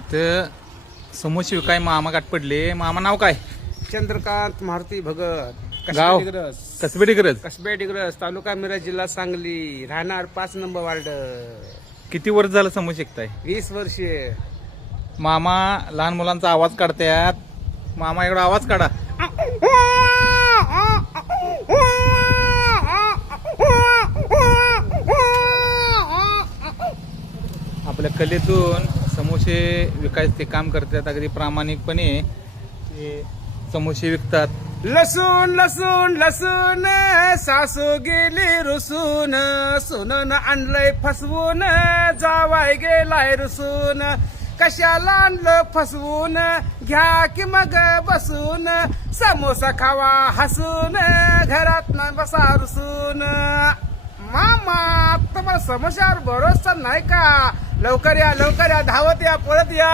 इथं समोसे विकाय मामा गाठ पडले. मामा नाव काय? चंद्रकांत मारुती भगत, गाव? कसबे डिग्रस, कसबे डिग्रज. कसबे डिग्रस, तालुका मिरज, जिल्हा सांगली, राहणार 5 नंबर वार्ड. किती वर्ष झालं समोसे विकताय? 20 वर्षे. मामा लहान मुलांचा आवाज काढतायत. मामा एवढा आवाज काढा. आपल्या कलेतून समोसे विकायचे ते काम करतात. अगदी प्रामाणिकपणे ते समोसे विकतात. लसूण लसूण लसूण, सासू गेली रुसून, सुनन आणलंय फसवून, जावाय गेलाय रुसून. कशाला आणलं फसवून, घ्या की मग बसून, समोसा खावा हसून, घरात न बसा रुसून. मामा तुम्हाला समोशावर भरोसा नाही का? लवकर या धावत या, पळत या.